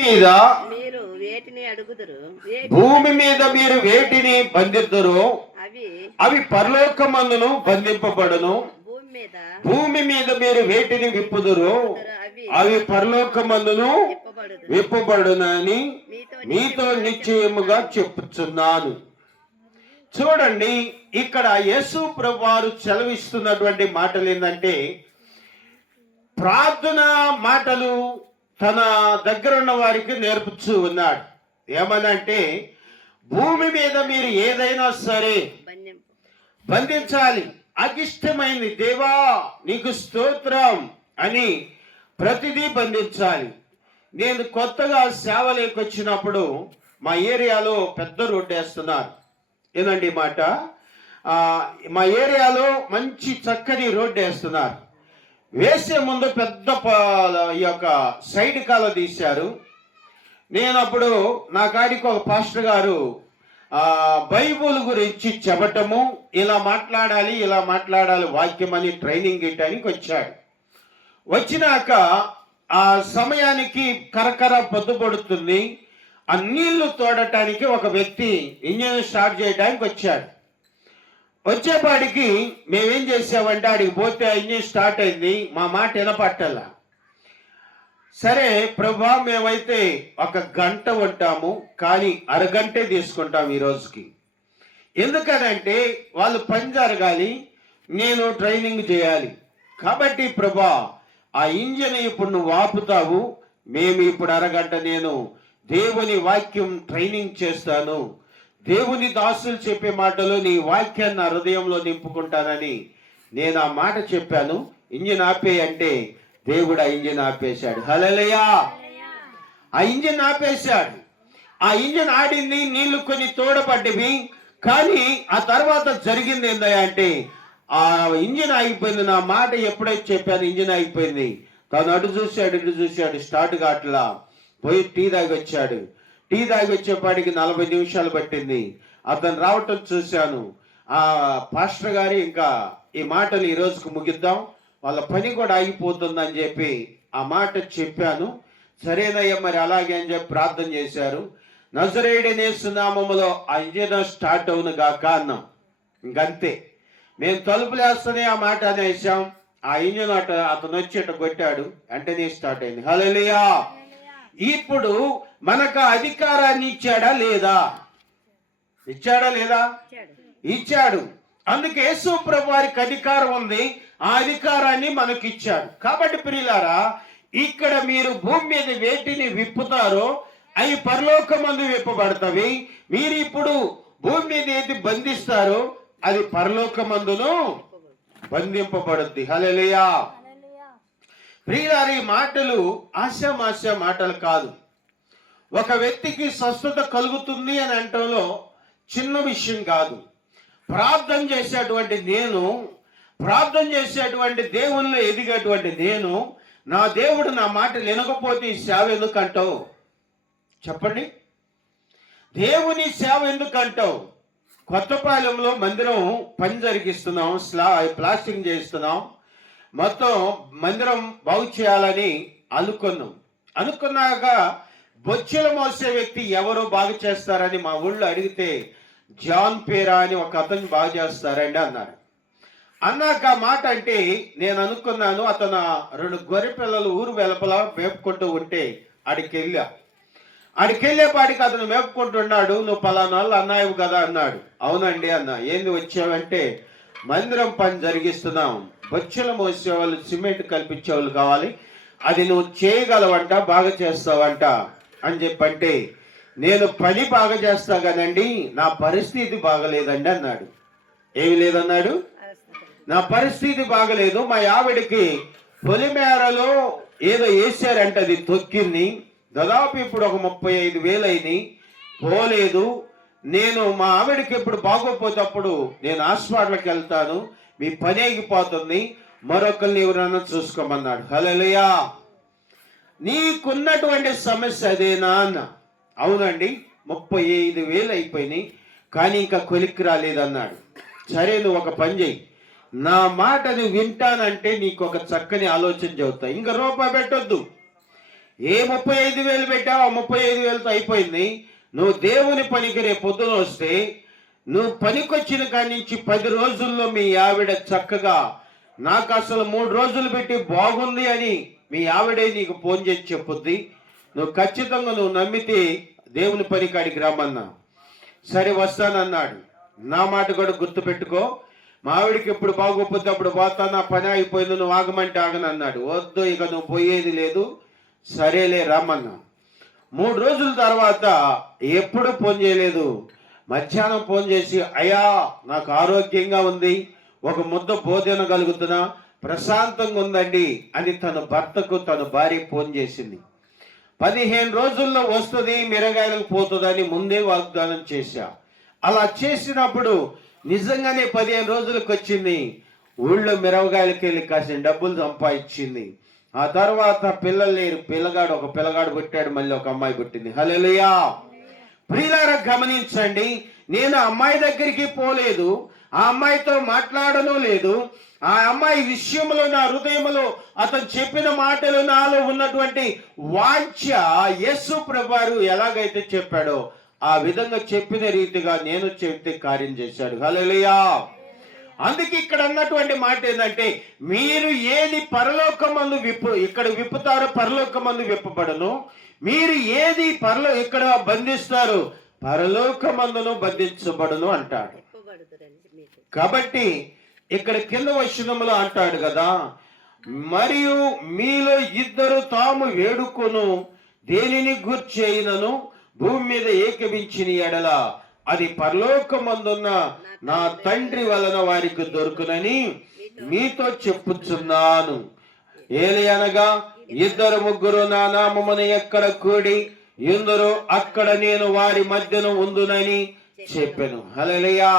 మీద మీరు వేటిని అడుగుదురు, భూమి మీద మీరు వేటిని బంధిద్దురు అవి అవి పరలోకమందును బంధింపబడును. భూమి మీద భూమి మీద మీరు వేటిని విప్పుదురు అవి అవి పరలోకమందును విప్పబడుదు. విప్పబడునని మీతో నిశ్చయముగా చెప్పుచున్నాను. చూడండి, ఇక్కడ యేసు ప్రభువారు సెలవిస్తున్నటువంటి మాటలు ఏంటంటే, ప్రార్థన మాటలు తన దగ్గర ఉన్న వారికి నేర్పుతూ ఉన్నాడు. ఏమనంటే, భూమి మీద మీరు ఏదైనా సరే బంధించాలి. అగిష్టమైంది దేవా నీకు స్తోత్రం అని ప్రతిదీ బంధించాలి. నేను కొత్తగా సేవలోకి వచ్చినప్పుడు మా ఏరియాలో పెద్ద రోడ్డు వేస్తున్నారు. ఏనండి మాట, మా ఏరియాలో మంచి చక్కని రోడ్డు వేస్తున్నారు. వేసే ముందు పెద్ద ఈ యొక్క సైడ్ కాల తీశారు. నేను అప్పుడు నా కాడికి ఒక పాస్టర్ గారు బైబుల్ గురించి చెప్పటము, ఇలా మాట్లాడాలి వాక్యం అని ట్రైనింగ్ ఇవ్వడానికి వచ్చాడు. వచ్చినాక ఆ సమయానికి కరకర పొద్దుపడుతుంది. ఆ నీళ్లు తోడటానికి ఒక వ్యక్తి ఇంజిన్ స్టార్ట్ చేయడానికి వచ్చాడు. వచ్చేపాటికి మేమేం చేసామంటే, ఆడికి పోతే ఆ ఇంజిన్ స్టార్ట్ అయింది. మా మాట వినపట్టలా. సరే ప్రభా, మేమైతే 1 గంట ఉంటాము, కానీ అరగంటే తీసుకుంటాం ఈ రోజుకి. ఎందుకనంటే వాళ్ళు పని జరగాలి, నేను ట్రైనింగ్ చేయాలి. కాబట్టి ప్రభా, ఆ ఇంజిన్ ఇప్పుడు నువ్వు ఆపుతావు, మేము ఇప్పుడు అరగంట నేను దేవుని వాక్యం ట్రైనింగ్ చేస్తాను, దేవుని దాసులు చెప్పే మాటలు నీ వాక్యాన్ని నా హృదయంలో నింపుకుంటానని నేను ఆ మాట చెప్పాను. ఇంజిన్ ఆపే అంటే దేవుడు ఆ ఇంజిన్ ఆపేశాడు. హల్లెలూయా! ఆ ఇంజిన్ ఆపేశాడు. ఆ ఇంజిన్ ఆడింది, నీళ్లు కొన్ని తోడపడ్డవి. కానీ ఆ తర్వాత జరిగింది ఏంటంటే, ఆ ఇంజిన్ ఆగిపోయింది. నా మాట ఎప్పుడైతే చెప్పాను ఇంజిన్ ఆగిపోయింది, తను అటు చూశాడు ఇటు చూశాడు, స్టార్ట్ కావట్లా. పోయి టీ తాగి వచ్చాడు. టీ తాగి వచ్చేపాటికి 40 నిమిషాలు పట్టింది. అతను రావటం చూశాను. ఆ పాస్టర్ గారి ఇంకా ఈ మాటలు ఈ రోజుకు ముగిద్దాం, వాళ్ళ పని కూడా ఆగిపోతుందని చెప్పి ఆ మాట చెప్పాను. సరేనయ్యా మరి అలాగే అని చెప్పి ప్రార్థన చేశారు. నజరేయుడైన యేసు నామములో ఆ ఇంజిన్ స్టార్ట్ అవును గాక అన్నాం. ఇంకంతే. మేము తలుపులు వేస్తూనే ఆ మాట అనేసాం. ఆ ఇంజిన్ అతను వచ్చి అట్ట కొట్టాడు, వెంటనే స్టార్ట్ అయింది. హల్లెలూయా! ఇప్పుడు మనకు అధికారాన్ని ఇచ్చాడా లేదా? ఇచ్చాడు. అందుకే యేసు ప్రభు వారికి అధికారం ఉంది. ఆ అధికారాన్ని మనకి ఇచ్చాడు. కాబట్టి ప్రియులారా, ఇక్కడ మీరు భూమి మీద వేటిని విప్పుతారో అవి పరలోకమందు విప్పబడతవి. మీరు ఇప్పుడు భూమి మీద ఏది బంధిస్తారో అది పరలోకమందును బంధింపబడుద్ది. హల్లెలూయా! ప్రియులారా, ఈ మాటలు ఆశామాశ మాటలు కాదు. ఒక వ్యక్తికి స్వస్థత కలుగుతుంది అని అంటంలో చిన్న విషయం కాదు. ప్రార్థన చేసేటువంటి దేవునిలో ఎదిగేటువంటి నేను, నా దేవుడు నా మాట వినకపోతే ఈ సేవ ఎందుకంటావు? చెప్పండి, దేవుని సేవ ఎందుకంటావు? కొత్తపాలెంలో మందిరం పని జరిగిస్తున్నాం, ప్లాస్టింగ్ చేస్తున్నాం. మొత్తం మందిరం బాగు చేయాలని అనుకున్నాక బొచ్చెలు మోసే వ్యక్తి ఎవరు బాగు చేస్తారని మా ఊళ్ళో అడిగితే, జాన్ పేరా అని ఒక అతను బాగు చేస్తారండి అన్నారు. అన్నాక మాట అంటే నేను అనుకున్నాను, అతను 2 గొర్రె పిల్లలు ఊరు వెలపల మేపుకుంటూ ఉంటే ఆడికెళ్ళేపాటికి అతను మేపుకుంటున్నాడు. నువ్వు పలానా వాళ్ళు అన్నావు కదా అన్నాడు. అవునండి అన్న. ఏంది వచ్చావంటే, మందిరం పని జరిగిస్తున్నాం, బొచ్చెలు మోసేవాళ్ళు సిమెంట్ కల్పించేవాళ్ళు కావాలి, అది నువ్వు చేయగలవంట, బాగా చేస్తావంట అని చెప్పంటే, నేను పని బాగా చేస్తా కదండి, నా పరిస్థితి బాగలేదండి అన్నాడు. ఏమి లేదన్నాడు? నా పరిస్థితి బాగలేదు. మా ఆవిడికి పొలిమేరలో ఏదో వేసారంట, అది తొక్కింది. దాదాపు ఇప్పుడు ఒక 35,000 అయింది, పోలేదు. నేను మా ఆవిడకి ఎప్పుడు బాగోపోతే అప్పుడు నేను హాస్పిటల్కి వెళ్తాను, మీ పని ఆగిపోతుంది, మరొకరిని ఎవరన్నా చూసుకోమన్నాడు. హల్లెలూయా! నీకున్నటువంటి సమస్య అదేనా అన్న. అవునండి, 35,000 అయిపోయినాయి, కానీ ఇంకా కొలిక్కి రాలేదన్నాడు. సరే, నువ్వు ఒక పని చేయి, నా మాట నువ్వు వింటానంటే నీకు ఒక చక్కని ఆలోచన చెబుతా. ఇంకా రూపాయి పెట్టొద్దు, ఏ 35,000 పెట్టావు ఆ 35,000తో అయిపోయింది. నువ్వు దేవుని పనికి రేపు పొద్దున వస్తే నువ్వు పనికొచ్చిన కాడి నుంచి 10 రోజుల్లో మీ ఆవిడ చక్కగా నాకు అసలు 3 రోజులు పెట్టి బాగుంది అని మీ ఆవిడే నీకు ఫోన్ చేసి చెప్పుద్ది. నువ్వు ఖచ్చితంగా నువ్వు నమ్మితే దేవుని పని కాడికి రమ్మన్నా. సరే వస్తానన్నాడు. నా మాట కూడా గుర్తు పెట్టుకో, మా ఆవిడికి ఎప్పుడు బాగోపోతే అప్పుడు పోతా, నా పని అయిపోయింది, నువ్వు ఆగమంటే ఆగనన్నాడు. వద్దు, ఇక నువ్వు పోయేది లేదు, సరేలే రమ్మన్నా. 3 రోజుల తర్వాత ఎప్పుడు ఫోన్ చేయలేదు. మధ్యాహ్నం ఫోన్ చేసి, అయ్యా నాకు ఆరోగ్యంగా ఉంది, ఒక ముద్ద భోజనం కలుగుతున్నా, ప్రశాంతంగా ఉందండి అని తన భర్తకు తన భార్య ఫోన్ చేసింది. 15 రోజుల్లో వస్తుంది, మిరగాయలకు పోతుందని ముందే వాగ్దానం చేశా. అలా చేసినప్పుడు నిజంగానే 15 రోజులకు వచ్చింది. ఊళ్ళో మిరగాయలకి వెళ్ళి కాసిన డబ్బులు సంపాదించింది. ఆ తర్వాత పిల్లలు లేరు, ఒక పిల్లగాడు పుట్టాడు, మళ్ళీ ఒక అమ్మాయి పుట్టింది. హల్లెలూయా. ప్రియులారా గమనించండి, నేను అమ్మాయి దగ్గరికి పోలేదు, ఆ అమ్మాయితో మాట్లాడను లేదు. ఆ అమ్మాయి విషయంలో నా హృదయంలో అతను చెప్పిన మాటలు నాలో ఉన్నటువంటి వాంఛ యేసు ప్రభువారు ఎలాగైతే చెప్పాడో ఆ విధంగా చెప్పిన రీతిగా నేను చెప్తే కార్యం చేశాడు. హల్లెలూయా. అందుకే ఇక్కడ అన్నటువంటి మాట ఏంటంటే, మీరు ఏది పరలోకమందు ఇక్కడ విప్పుతారో పరలోకమందు విప్పబడను, మీరు ఏది ఇక్కడ బంధిస్తారు పరలోకమందును బంధించబడును అంటాడు. కాబట్టి ఇక్కడ కింద వచనంలో అంటాడు కదా, మరియు మీలో ఇద్దరు తాము వేడుకొను దేనిని గూర్చైనను భూమి మీద ఏకమించిన ఎడల అది పరలోకమందున్న నా తండ్రి వలన వారికి దొరుకునని మీతో చెప్పుచున్నాను. ఏలయనగా 2-3 నా నామమున ఎక్కడ కూడి ఎందురో అక్కడ నేను వారి మధ్యన ఉందునని చెప్పాను. హల్లెలూయా.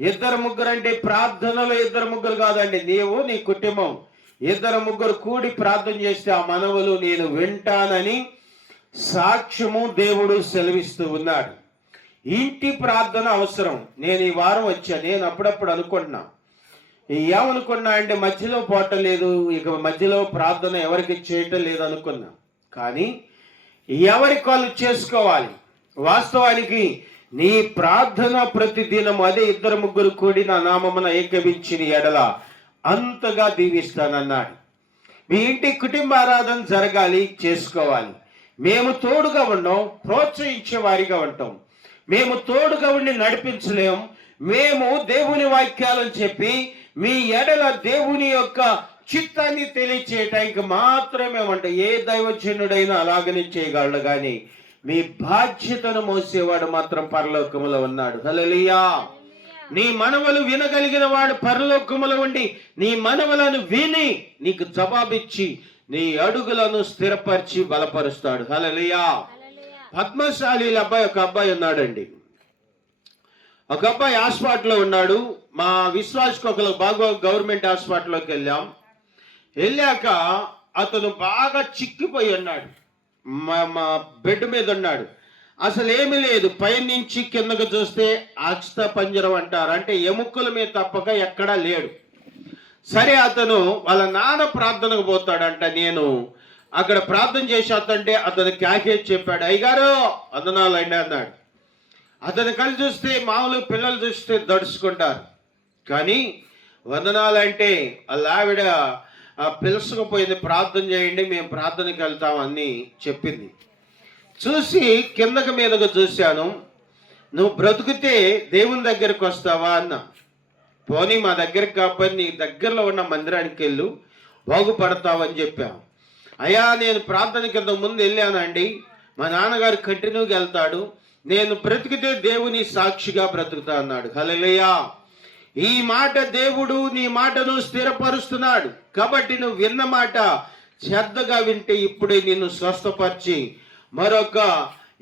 2-3 అంటే ప్రార్థనలో 2-3 కాదండి, నీవు నీ కుటుంబం 2-3 కూడి ప్రార్థన చేస్తే ఆ మనవులు నేను వింటానని సాక్ష్యము దేవుడు సెలవిస్తూ ఉన్నాడు. ఇంటి ప్రార్థన అవసరం. నేను ఈ వారం వచ్చా, నేను అప్పుడప్పుడు అనుకుంటున్నా, ఏమనుకున్నా అంటే మధ్యలో పోవటలేదు, ఇక మధ్యలో ప్రార్థన ఎవరికి చేయటం లేదు అనుకున్నా. కానీ ఎవరికి వాళ్ళు చేసుకోవాలి. వాస్తవానికి నీ ప్రార్థన ప్రతిదినం అదే 2-3 కూడి నా నామమున ఏకమించిన ఎడల అంతగా దీవిస్తానన్నాడు. మీ ఇంటి కుటుంబ ఆరాధన జరగాలి, చేసుకోవాలి. మేము తోడుగా ఉన్నాం, ప్రోత్సహించే వారిగా ఉంటాం. మేము తోడుగా ఉండి నడిపించలేం. మేము దేవుని వాక్యాలను చెప్పి మీ ఎడల దేవుని యొక్క చిత్తాన్ని తెలియచేయటానికి మాత్రమే ఉంటాం. ఏ దైవజనుడైనా అలాగనే చేయగలడు, కానీ మీ బాధ్యతను మోసేవాడు మాత్రం పరలోకములో ఉన్నాడు. హల్లెలూయా. నీ మనవలు వినగలిగిన వాడు పరలోకములో ఉండి నీ మనవలను విని నీకు జవాబిచ్చి నీ అడుగులను స్థిరపరిచి బలపరుస్తాడు. హల్లెలూయా. పద్మశాలి ఒక అబ్బాయి ఉన్నాడండి. ఒక అబ్బాయి హాస్పిటల్లో ఉన్నాడు. మా విశ్వాసకు ఒకరు బాగా గవర్నమెంట్ హాస్పిటల్లోకి వెళ్ళాక అతను బాగా చిక్కిపోయి ఉన్నాడు. మా బెడ్ మీద ఉన్నాడు. అసలు ఏమీ లేదు, పైనుంచి కిందకు చూస్తే అస్థ పంజరం అంటారు, అంటే ఎముకల మీద తప్పక ఎక్కడా లేడు. సరే, అతను వాళ్ళ నాన్న ప్రార్థనకు పోతాడంట. నేను అక్కడ ప్రార్థన చేసేస్తుంటే అతను క్యాకేజ్ చెప్పాడు, అయ్యగారు వందనాలండి అన్నాడు. అతను కలిసి చూస్తే మామూలు పిల్లలు చూస్తే దడుచుకుంటారు, కానీ వందనాలంటే వాళ్ళ ఆవిడ పిలుసుకుపోయింది, ప్రార్థన చేయండి మేము ప్రార్థనకి వెళ్తామని చెప్పింది. చూసి కిందకి మీదకు చూశాను. నువ్వు బ్రతుకుతే దేవుని దగ్గరికి వస్తావా అన్నా. పోనీ మా దగ్గరికి కాకపోతే నీ దగ్గరలో ఉన్న మందిరానికి వెళ్ళు, బాగుపడతావని చెప్పావు. అయ్యా నేను ప్రార్థన కింద ముందు వెళ్ళానండి, మా నాన్నగారు కంటిన్యూగా వెళ్తాడు, నేను బ్రతికితే దేవుని సాక్షిగా బ్రతుకుతా అన్నాడు. హల్లెలూయా. ఈ మాట దేవుడు నీ మాటను స్థిరపరుస్తున్నాడు. కాబట్టి నువ్వు విన్న మాట శ్రద్ధగా వింటే ఇప్పుడే నిన్ను స్వస్థపరిచి మరొక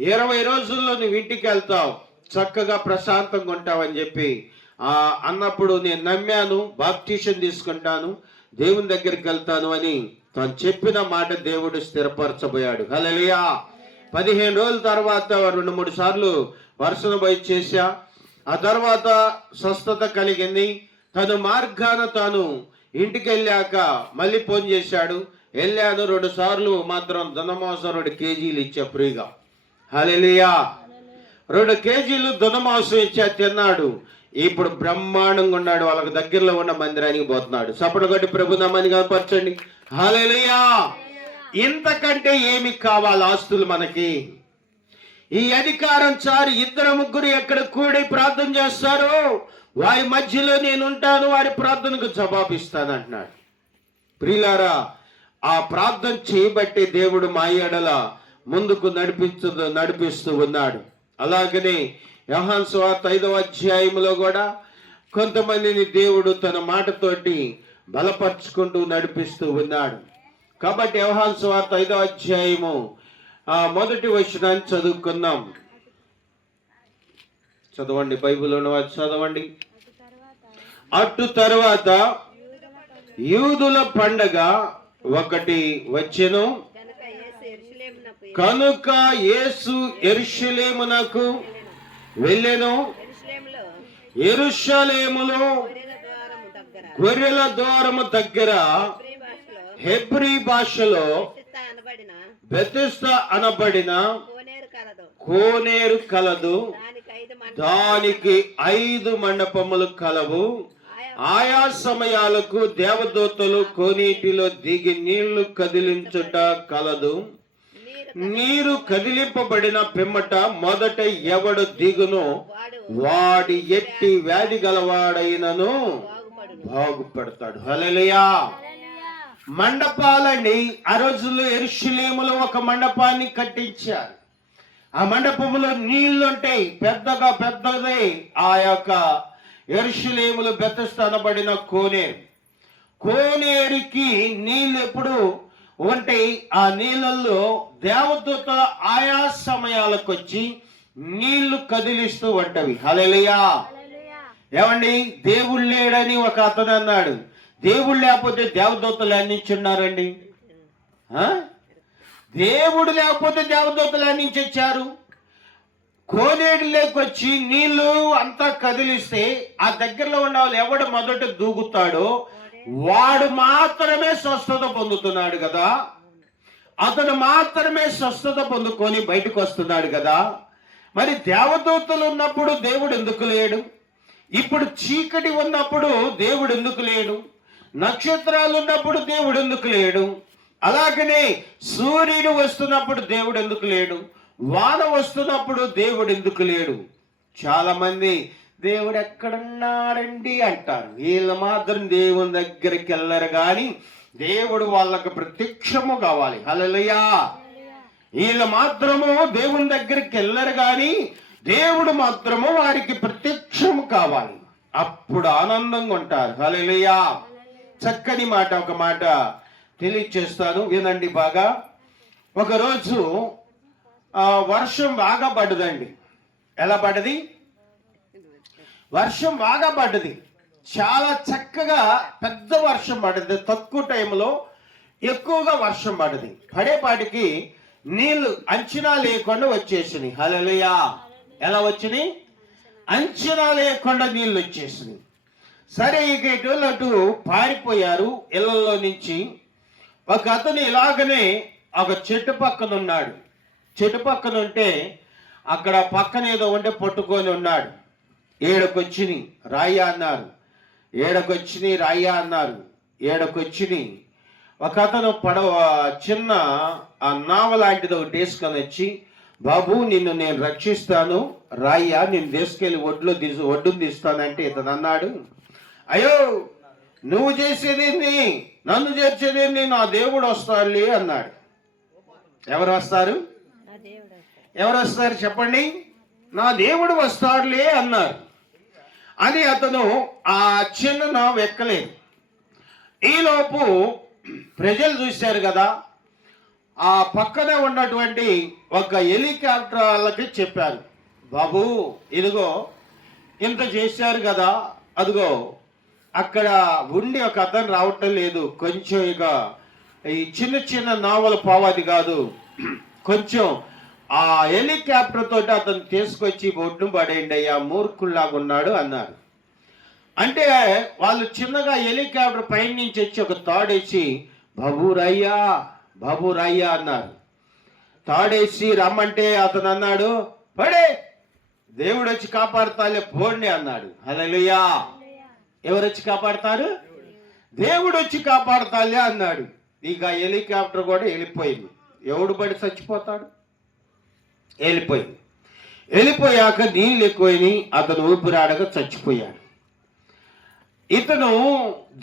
20 రోజుల్లో నువ్వు ఇంటికి వెళ్తావు, చక్కగా ప్రశాంతంగా ఉంటావని చెప్పి అన్నప్పుడు నేను నమ్మాను, బాప్టిషన్ తీసుకుంటాను, దేవుని దగ్గరికి వెళ్తాను అని తను చెప్పిన మాట దేవుడు స్థిరపరచబోయాడు. హల్లెలూయా. 15 రోజుల తర్వాత 2-3 సార్లు వరుసను బయట చేశా. ఆ తర్వాత స్వస్థత కలిగింది. తను మార్గాన తాను ఇంటికి వెళ్ళాక మళ్ళీ ఫోన్ చేశాడు, వెళ్ళాను 2 సార్లు మాత్రం దున్నమాంసం 2 కేజీలు ఇచ్చా ఫ్రీగా. హల్లెలూయా. 2 కేజీలు దున్నమాంసం ఇచ్చా, తిన్నాడు. ఇప్పుడు బ్రహ్మాండంగా ఉన్నాడు. వాళ్ళకి దగ్గరలో ఉన్న మందిరానికి పోతున్నాడు. చప్పట్లు కొట్టి ప్రభు నామాన్ని కనపరచండి. హల్లెలూయా. ఇంతకంటే ఏమి కావాలి ఆస్తులు మనకి? ఈ అధికారం చాలు. 2-3 ఎక్కడ కూడి ప్రార్థన చేస్తారో వారి మధ్యలో నేను ఉంటాను, వారి ప్రార్థనకు జవాబిస్తాను అంటున్నాడు. ప్రియులారా, ఆ ప్రార్థన చేయబట్టి దేవుడు మా ఎడల ముందుకు నడిపిస్తూ ఉన్నాడు. అలాగనే యోహాను సువార్త 5వ అధ్యాయంలో కూడా కొంతమందిని దేవుడు తన మాటతోటి బలపరుచుకుంటూ నడిపిస్తూ ఉన్నాడు. కాబట్టి యోహాను సువార్త 5వ అధ్యాయము మొదటి వచనాన్ని చదువుకుందాం. చదవండి, బైబిల్ ఉన్నవారు చదవండి. అటు తర్వాత యూదుల పండగ ఒకటి వచ్చెను, కనుక యేసు యెరూషలేమునకు వెళ్ళెను. యెరూషలేములో గొర్రెల ద్వారము దగ్గర హెబ్రీ భాషలో బెతెస్దా అనబడిన కోనేరు కలదు. దానికి 5 మండపములు కలవు. ఆయా సమయాలకు దేవదూతలు కోనేటిలో దిగి నీళ్లు కదిలించుట కలదు. నీరు కదిలింపబడిన పిమ్మట మొదట ఎవడు దిగునో వాడి ఎట్టి వ్యాధి గలవాడైనను బాగుపడతాడు. హల్లెలూయా. మండపాలండి. ఆ రోజుల్లో యెరూషలేములో ఒక మండపాన్ని కట్టించారు. ఆ మండపంలో నీళ్లు ఉంటాయి, పెద్దదే. ఆ యొక్క యెరూషలేములో బెతెస్దా అనబడిన కోనేరుకి నీళ్ళు ఎప్పుడు ఉంటాయి. ఆ నీళ్ళల్లో దేవదూతల ఆయా సమయాలకు వచ్చి నీళ్లు కదిలిస్తూ ఉంటవి. హల్లెలూయా. ఏమండి, దేవుడు లేడని ఒక అతను అన్నాడు. దేవుడు లేకపోతే దేవదూతలు అందించున్నారండి? దేవుడు లేకపోతే దేవదూతలు నుంచి వచ్చారు. కోనేరులోకి వచ్చి నీళ్లు అంతా కదిలిస్తే ఆ దగ్గరలో ఉన్న వాళ్ళు ఎవడు మొదట దూకుతాడో వాడు మాత్రమే స్వస్థత పొందుతున్నాడు కదా. అతను మాత్రమే స్వస్థత పొందుకొని బయటకు వస్తున్నాడు కదా. మరి దేవదూతలు ఉన్నప్పుడు దేవుడు ఎందుకు లేడు? ఇప్పుడు చీకటి ఉన్నప్పుడు దేవుడు ఎందుకు లేడు? నక్షత్రాలు ఉన్నప్పుడు దేవుడు ఎందుకు లేడు? అలాగనే సూర్యుడు వస్తున్నప్పుడు దేవుడు ఎందుకు లేడు? వాన వస్తున్నప్పుడు దేవుడు ఎందుకు లేడు? చాలా మంది దేవుడు ఎక్కడున్నాడండి అంటారు. వీళ్ళు మాత్రం దేవుని దగ్గరికి వెళ్ళరు కానీ దేవుడు వాళ్ళకి ప్రత్యక్షము కావాలి. హల్లెలూయా. వీళ్ళు మాత్రము దేవుని దగ్గరికి వెళ్ళరు కానీ దేవుడు మాత్రము వారికి ప్రత్యక్షము కావాలి. అప్పుడు ఆనందంగా ఉంటారు. హల్లెలూయా. చక్కని మాట, ఒక మాట తెలియచేస్తాను, వినండి బాగా. ఒకరోజు వర్షం బాగా పడ్డదండి. ఎలా పడ్డది? వర్షం బాగా పడ్డది. చాలా చక్కగా పెద్ద వర్షం పడ్డది. తక్కువ టైంలో ఎక్కువగా వర్షం పడ్డది. పడేపాటికి నీళ్లు అంచనా లేకుండా వచ్చేసినాయి. హల్లెలూయా. ఎలా వచ్చినాయి? అంచనా లేకుండా నీళ్ళు వచ్చేసినాయి. సరే, ఇక అటు పారిపోయారు ఇళ్లలో నుంచి. ఒక అతను ఇలాగనే ఒక చెట్టు పక్కన ఉన్నాడు. చెట్టు పక్కన ఉంటే అక్కడ పక్కన ఏదో ఉంటే పట్టుకొని ఉన్నాడు. ఏడకొచ్చిని రాయ్యా అన్నారు, ఏడకొచ్చిని రాయ్యా అన్నారు, ఏడకొచ్చిని. ఒక అతను చిన్న నావ లాంటిది ఒకటి వేసుకొని వచ్చి, బాబు నిన్ను నేను రక్షిస్తాను రాయ్యా, నేను తీసుకెళ్ళి ఒడ్డును తీస్తానంటే ఇతను అన్నాడు, అయ్యో నువ్వు చేసేదేంది, నన్ను చేర్చేదేంది, నా దేవుడు వస్తాడులే అన్నాడు. ఎవరు వస్తారు? ఎవరు వస్తారు చెప్పండి? నా దేవుడు వస్తాడులే అన్నారు. అని అతను ఆ చిన్న నావ ఎక్కలేదు. ఈలోపు ప్రజలు చూశారు కదా, ఆ పక్కన ఉన్నటువంటి ఒక హెలికాప్టర్ వాళ్ళకి చెప్పారు, బాబు ఇదిగో ఇంత చేశారు కదా, అదిగో అక్కడ ఉండి ఒక అతను రావటం లేదు, కొంచెం ఇక ఈ చిన్న చిన్న నావలు పోవాలి కాదు, కొంచెం ఆ హెలికాప్టర్ తోటి అతను తీసుకొచ్చి ఒడ్డు పడేయండి అయ్యా, మూర్ఖుల్లాగా ఉన్నాడు అన్నారు. అంటే వాళ్ళు చిన్నగా హెలికాప్టర్ పైన నుంచి వచ్చి ఒక తాడేసి బాబు రాయ్యా, బాబు రాయ్యా అన్నారు. తాడేసి రమ్మంటే అతను అన్నాడు, పడే, దేవుడు వచ్చి కాపాడుతాలే పోండి అన్నాడు. హల్లెలూయా. ఎవరు వచ్చి కాపాడుతారు? దేవుడు వచ్చి కాపాడుతాలే అన్నాడు. ఇక హెలికాప్టర్ కూడా వెళ్ళిపోయింది. ఎవడు పడి చచ్చిపోతాడు? వెళ్ళిపోయింది. వెళ్ళిపోయాక నీళ్ళు ఎక్కువని అతను ఊపిరాడక చచ్చిపోయాడు. ఇతను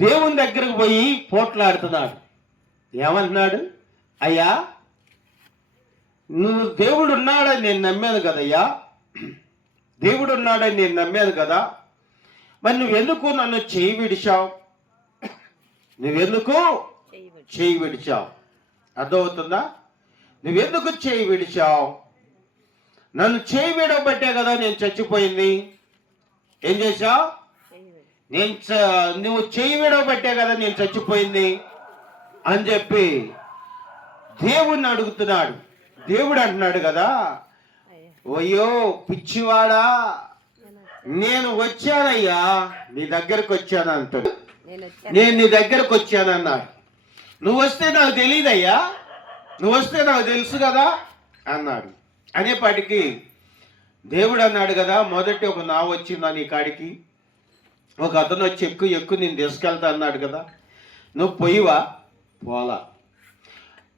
దేవుని దగ్గరకు పోయి పోట్లాడుతున్నాడు. ఏమంటున్నాడు? అయ్యా, నువ్వు దేవుడు ఉన్నాడని నేను నమ్మాను కదయ్యా, దేవుడు ఉన్నాడని నేను నమ్మాను కదా, మరి నువ్వెందుకు నన్ను చేయి విడిచావు? నువ్వెందుకు చేయి విడిచావు? అర్థమవుతుందా? నువ్వెందుకు చేయి విడిచావు? నన్ను చేయి విడబట్టే కదా నేను చచ్చిపోయింది. ఏం చేశావు? నువ్వు చేయి విడబట్టే కదా నేను చచ్చిపోయింది అని చెప్పి దేవుణ్ణి అడుగుతున్నాడు. దేవుడు అంటున్నాడు కదా, అయ్యో పిచ్చివాడా, నేను వచ్చానయ్యా, నీ దగ్గరకు వచ్చాను అంటాడు. నేను నీ దగ్గరకు వచ్చాను అన్నాడు. నువ్వు వస్తే నాకు తెలియదయ్యా, నువ్వు వస్తే నాకు తెలుసు కదా అన్నాడు. అనేపాటికి దేవుడు అన్నాడు కదా, మొదటి ఒక నావ వచ్చిందా నీ కాడికి, ఒక అతను వచ్చి ఎక్కువ నేను తీసుకెళ్తా అన్నాడు కదా, నువ్వు పోయివా? పోలా.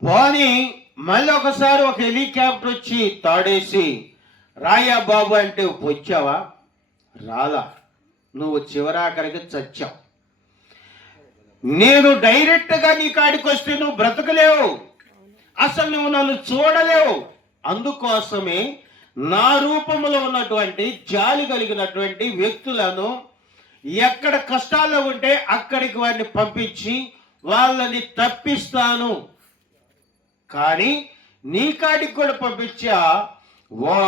పోని మళ్ళీ ఒకసారి ఒక హెలికాప్టర్ వచ్చి తాడేసి రాయా బాబు అంటే వచ్చావా? రాలా. నువ్వు చివరాఖరికి చచ్చావు. నేను డైరెక్ట్గా నీ కాడికి వస్తే నువ్వు బ్రతకలేవు, అసలు నువ్వు నన్ను చూడలేవు. అందుకోసమే నా రూపంలో ఉన్నటువంటి జాలి కలిగినటువంటి వ్యక్తులను ఎక్కడ కష్టాల్లో ఉంటే అక్కడికి వారిని పంపించి వాళ్ళని తప్పిస్తాను. కానీ నీ కాడికి కూడా పంపించా,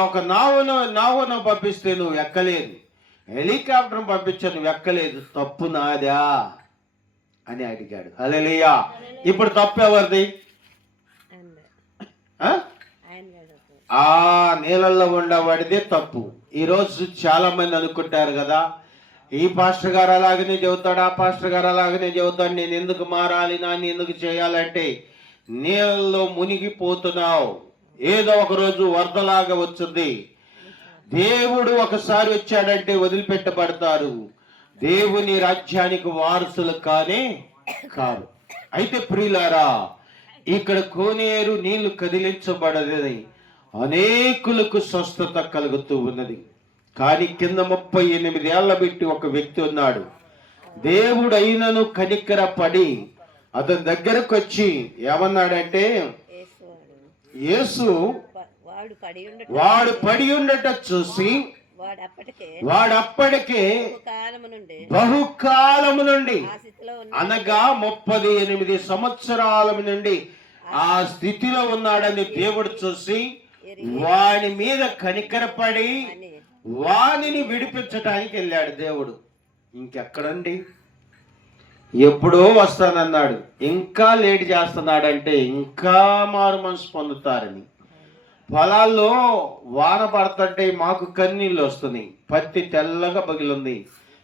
ఒక నావను పంపిస్తే నువ్వు ఎక్కలేదు, హెలికాప్టర్ పంపించా నువ్వు ఎక్కలేదు, తప్పు నాదా అని అడిగాడు. హల్లెలూయా. ఇప్పుడు తప్పు ఎవరిది? ఆ నీళ్ళల్లో ఉండబడితే తప్పు. ఈరోజు చాలా మంది అనుకుంటారు కదా, ఈ పాస్టర్ గారు అలాగనే చెబుతాడు, ఆ పాస్టర్ గారు అలాగనే చెబుతాడు, నేను ఎందుకు మారాలి, నాన్ని ఎందుకు చేయాలంటే నీళ్ళలో మునిగిపోతున్నావు. ఏదో ఒక రోజు వరదలాగా వచ్చింది. దేవుడు ఒకసారి వచ్చాడంటే వదిలిపెట్టబడతారు. దేవుని రాజ్యానికి వారసులు కానే కాదు. అయితే ప్రియులారా, ఇక్కడ కోనేరు నీళ్లు కదిలించబడదని అనేకులకు స్వస్థత కలుగుతూ ఉన్నది. కానీ కింద 38 ఏళ్ల పెట్టి ఒక వ్యక్తి ఉన్నాడు. దేవుడు అయినను కనికర పడి అతని దగ్గరకు వచ్చి ఏమన్నాడంటే, యేసు వాడు పడి ఉండట చూసి వాడప్పటికే బహుకాలము నుండి అనగా 38 సంవత్సరాల నుండి ఆ స్థితిలో ఉన్నాడని దేవుడు చూసి వాని మీద కనికరపడి వానిని విడిపించడానికి వెళ్ళాడు దేవుడు. ఇంకెక్కడండి, ఎప్పుడో వస్తానన్నాడు, ఇంకా లేట్ చేస్తున్నాడంటే ఇంకా మారు మనసు పొందుతారని. పొలాల్లో వాన పడుతుంటే మాకు కన్నీళ్ళు వస్తున్నాయి, పత్తి తెల్లగా పగిలింది,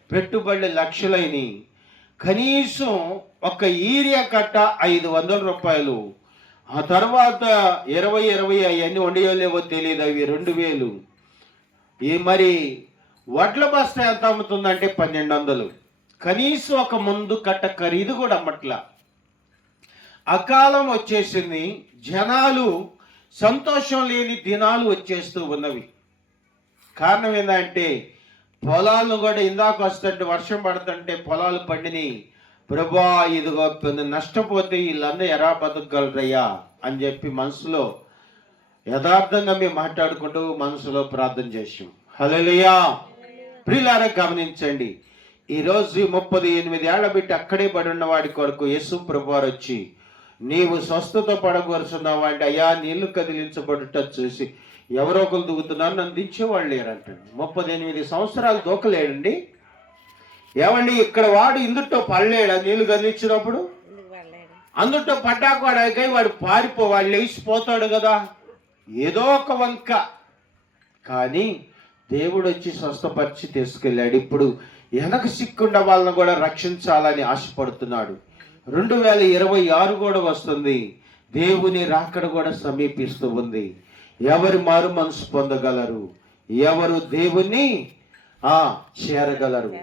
పెట్టుబడి లక్షలైనవి, కనీసం ఒక యూరియా కట్ట 500 రూపాయలు, ఆ తర్వాత 20 అవన్నీ వండియోలేవో తెలియదు, అవి 2000. ఈ మరి వడ్ల బస్తా ఎంత అమ్ముతుందంటే 1200. కనీసం ఒక ముందు కట్ట ఖరీదు కూడా అమ్మట్లా. అకాలం వచ్చేసింది, జనాలు సంతోషం లేని దినాలు వచ్చేస్తూ ఉన్నవి. కారణం ఏంటంటే పొలాలను కూడా ఇందాక వస్తుంటే వర్షం పడుతుంటే పొలాలు పండిని, ప్రభా ఇదిగో నష్టపోతే వీళ్ళందరూ ఎలా బతకగలరయ్యా అని చెప్పి మనసులో యథార్థంగా మేము మాట్లాడుకుంటూ మనసులో ప్రార్థన చేసాం. హల్లెలూయా. ప్రియులారా గమనించండి, ఈరోజు 38 ఏళ్ల బిడ్డ అక్కడే పడి ఉన్న వాడి కొరకు యేసు ప్రభువారు వచ్చి నీవు స్వస్థత పడగొరుచున్నావు అంటే, అయ్యా నీళ్లు కదిలించబడుట చూసి ఎవరో ఒకరు దూకుతున్నారు, నన్ను దించేవాళ్ళు లేరంటాడు. 38 సంవత్సరాలు దూకలేడండి. ఏమండి, ఇక్కడ వాడు ఇందుట్లో పడలేడా నీళ్లు కదిలించినప్పుడు? అందుట్లో పడ్డాక వాడు పారిపోవాడు, లేచిపోతాడు కదా, ఏదో ఒక వంక. కానీ దేవుడు వచ్చి స్వస్థపరిచి తీసుకెళ్ళాడు. ఇప్పుడు వెనక సిక్కుండా వాళ్ళని కూడా రక్షించాలని ఆశపడుతున్నాడు. 2026 కూడా వస్తుంది. దేవుని రాకడ కూడా సమీపిస్తూ ఉంది. ఎవరు మారు మనసు పొందగలరు? ఎవరు దేవుణ్ణి చేరగలరు?